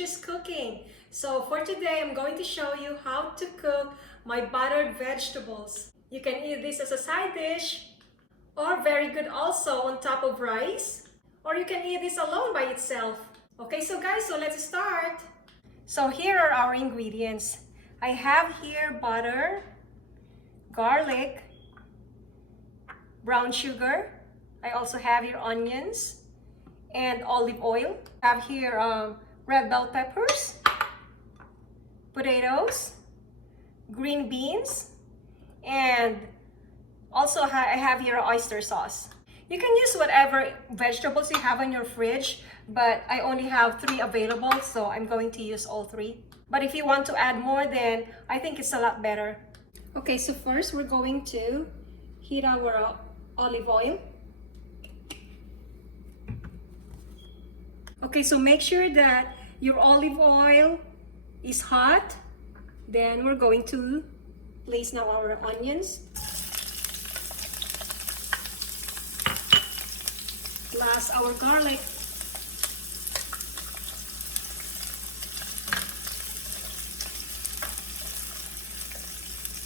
delicious cooking. So for today, I'm going to show you how to cook my buttered vegetables. You can eat this as a side dish, or very good also on top of rice, or you can eat this alone by itself. Okay, so guys, so let's start. So here are our ingredients. I have here butter, garlic, brown sugar. I also have here onions and olive oil. I have here red bell peppers, potatoes, green beans, and also I have here oyster sauce. You can use whatever vegetables you have in your fridge, but I only have 3 available, so I'm going to use all 3. But if you want to add more, then I think it's a lot better. Okay, so first we're going to heat our olive oil. Okay, so make sure that your olive oil is hot. Then we're going to place now our onions, plus our garlic.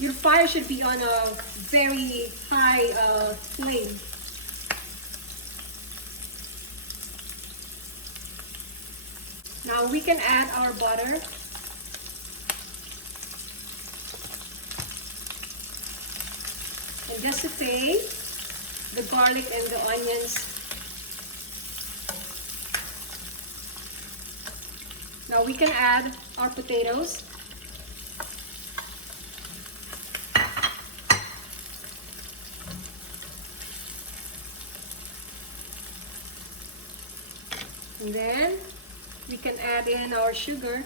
Your fire should be on a very high flame. Now we can add our butter. And just saute the garlic and the onions. Now we can add our potatoes. And then we can add in our sugar.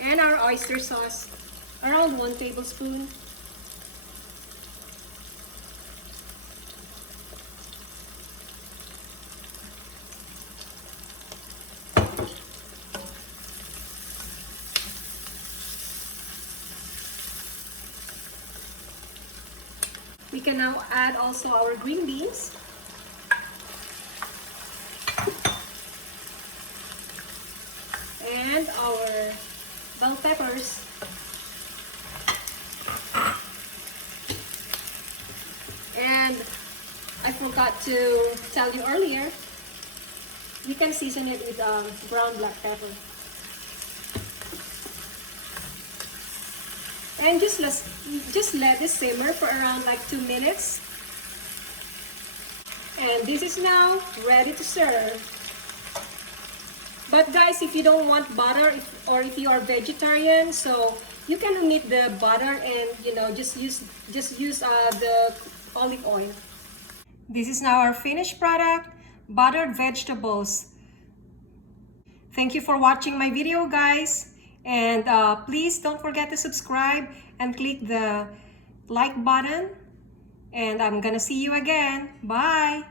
And our oyster sauce, around 1 tablespoon. We can now add also our green beans. And our bell peppers. And I forgot to tell you earlier, you can season it with brown black pepper. And just let it simmer for around like 2 minutes. And this is now ready to serve. But guys, if you don't want butter, or if you are vegetarian, so you can omit the butter and just use the olive oil. This is now our finished product, buttered vegetables. Thank you for watching my video, guys. And please don't forget to subscribe and click the like button. And I'm gonna see you again. Bye!